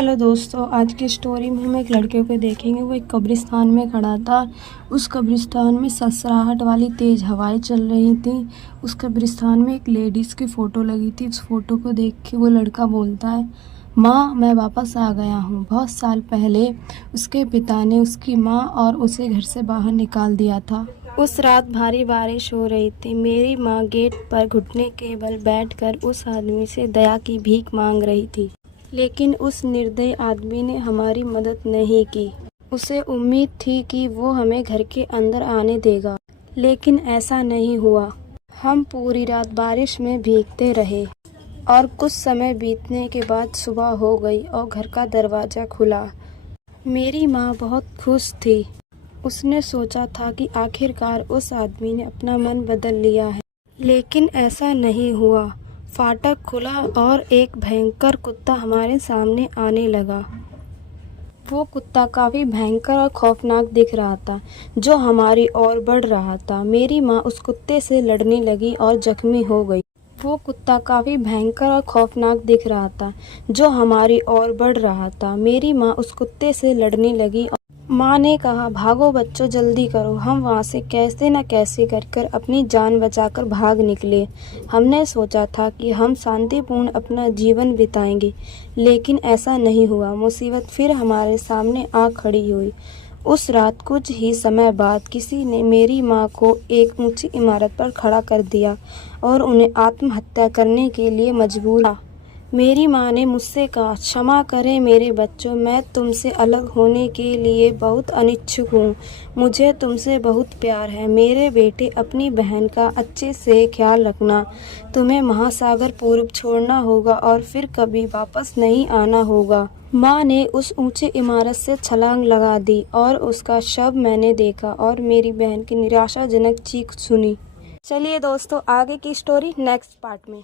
Hello दोस्तों, आज की स्टोरी में हम एक लड़के को देखेंगे। वो एक कब्रिस्तान में खड़ा था। उस कब्रिस्तान में ससराहट वाली तेज़ हवाएं चल रही थी। उस कब्रिस्तान में एक लेडीज़ की फ़ोटो लगी थी। उस फ़ोटो को देख के वो लड़का बोलता है, माँ मैं वापस आ गया हूँ। बहुत साल पहले उसके पिता ने उसकी माँ और उसे घर से बाहर निकाल दिया था। उस रात भारी बारिश हो रही थी। मेरी माँ गेट पर घुटने के बल बैठकर उस आदमी से दया की भीख मांग रही थी, लेकिन उस निर्दयी आदमी ने हमारी मदद नहीं की। उसे उम्मीद थी कि वो हमें घर के अंदर आने देगा, लेकिन ऐसा नहीं हुआ। हम पूरी रात बारिश में भीगते रहे और कुछ समय बीतने के बाद सुबह हो गई और घर का दरवाज़ा खुला। मेरी माँ बहुत खुश थी। उसने सोचा था कि आखिरकार उस आदमी ने अपना मन बदल लिया है, लेकिन ऐसा नहीं हुआ। फाटक खुला और एक भयंकर कुत्ता हमारे सामने आने लगा। वो कुत्ता काफ़ी भयंकर और खौफनाक दिख रहा था, जो हमारी ओर बढ़ रहा था। मेरी माँ उस कुत्ते से लड़ने लगी और जख्मी हो गई। वो कुत्ता काफ़ी भयंकर और खौफनाक दिख रहा था, जो हमारी ओर बढ़ रहा था। मेरी माँ उस कुत्ते से लड़ने लगी। माँ ने कहा, भागो बच्चों, जल्दी करो। हम वहाँ से कैसे न कैसे कर अपनी जान बचाकर भाग निकले। हमने सोचा था कि हम शांतिपूर्ण अपना जीवन बिताएंगे, लेकिन ऐसा नहीं हुआ। मुसीबत फिर हमारे सामने आ खड़ी हुई। उस रात कुछ ही समय बाद किसी ने मेरी माँ को एक ऊंची इमारत पर खड़ा कर दिया और उन्हें आत्महत्या करने के लिए मजबूर किया। मेरी माँ ने मुझसे कहा, क्षमा करें मेरे बच्चों, मैं तुमसे अलग होने के लिए बहुत अनिच्छुक हूँ। मुझे तुमसे बहुत प्यार है। मेरे बेटे, अपनी बहन का अच्छे से ख्याल रखना। तुम्हें महासागर पूर्व छोड़ना होगा और फिर कभी वापस नहीं आना होगा। माँ ने उस ऊंचे इमारत से छलांग लगा दी और उसका शव मैंने देखा और मेरी बहन की निराशाजनक चीख सुनी। चलिए दोस्तों, आगे की स्टोरी नेक्स्ट पार्ट में।